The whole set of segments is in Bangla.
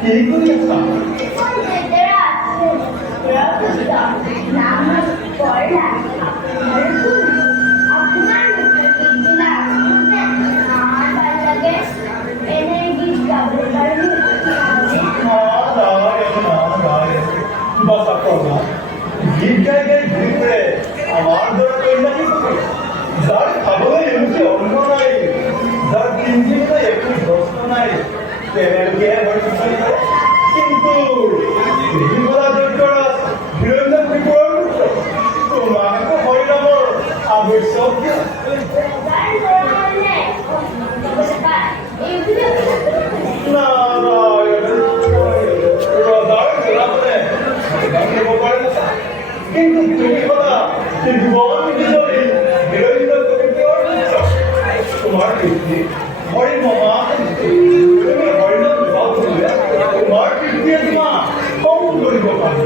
কি করি আছা? গীত গাই গাই ঘুরে ঘুরে আমার ধরে কইলা কি করে? যার খাবারের এমনি অন্য নাই, যার কিঞ্চিত একটু ধস্ত নাই, কিন্তু তোমাকে হইলাম আবশ্যক কিন্তু তুমি কথা তোমার কীর্তি হরি মহা তুমি হরিনাম বিভাগ করলে তোমার কীর্তি মা কম করিব পারে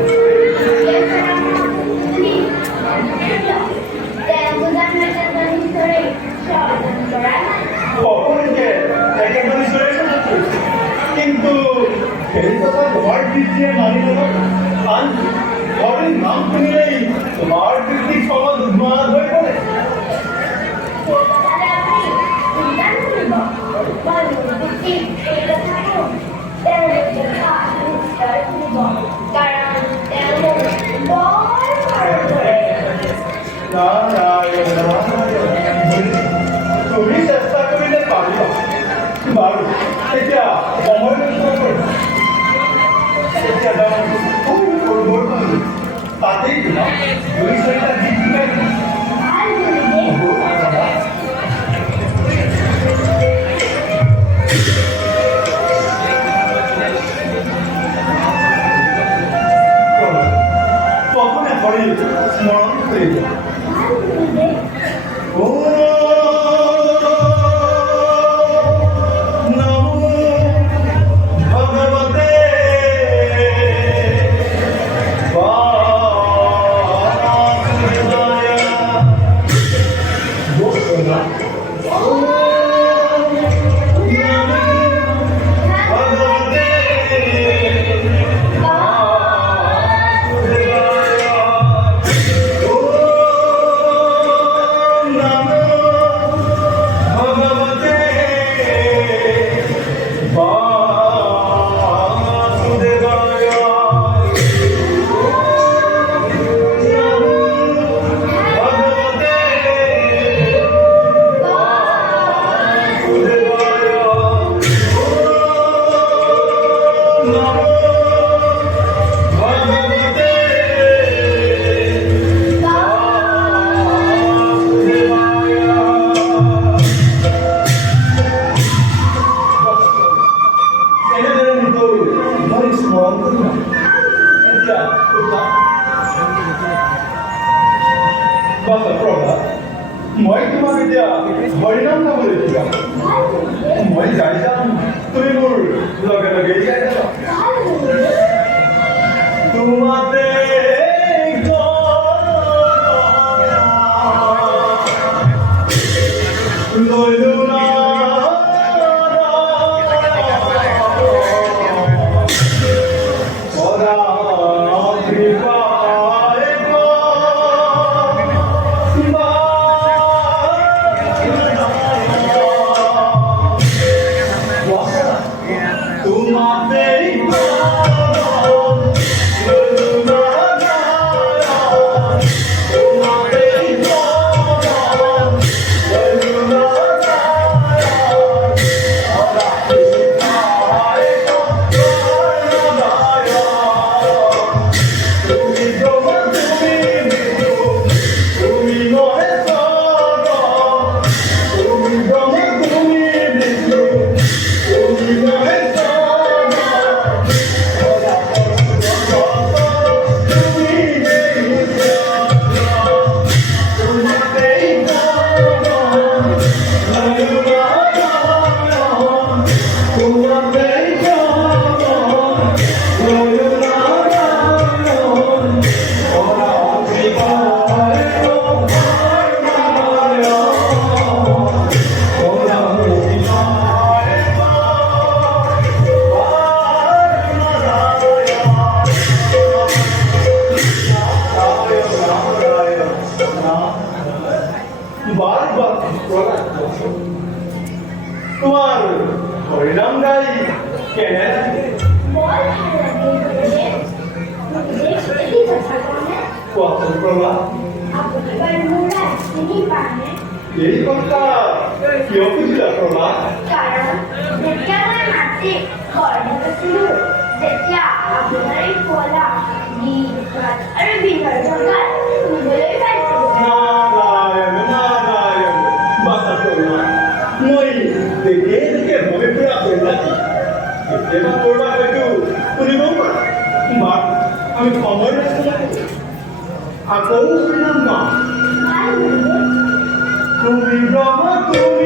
কিন্তু এই কথা তোমার কীর্তি মানি না আজ হরির নাম শুনলেই তোমার কীর্তি সমাজ উন্মাদ হয়ে পড়ে তুমি চেষ্টা করিলে পাৰিবা বাৰু এতিয়া সময় এতিয়া তাতেই তোমাক দুই চাৰিটা গীত গাই প্রথমে হরি স্মরণ করিব মই তোমাক এতিয়া হৰিনাম গাবলৈ শিকাম মই যাই যাম তুমি মোৰ লগে লগে যাই যাবা তোমাতে তোমাতে বারবার প্রলাপ করছো। তোমার হরিনাম গাই কেন লাগে? কত প্রলাপ এই কথা কিয় বুঝিলা প্রলাপ? কারণ যেতিয়া মই মাতৃক ঘৰলৈ গৈছিলো তেতিয়া আপোনাৰ এই কলা গীত মাত আৰু বিহুৰ গান শুনিবলৈ পাইছিলো। নারায়ণ নারায়ণ বাধা করলা মই দেখে দেখে মনে পড়া করলাম কেতিয়াবা করবা হয়তো শুনিবও পাৰা বা আমি সময় নষ্ট আকৌ শুনাম না তুমি ব্ৰহ্ম তুমি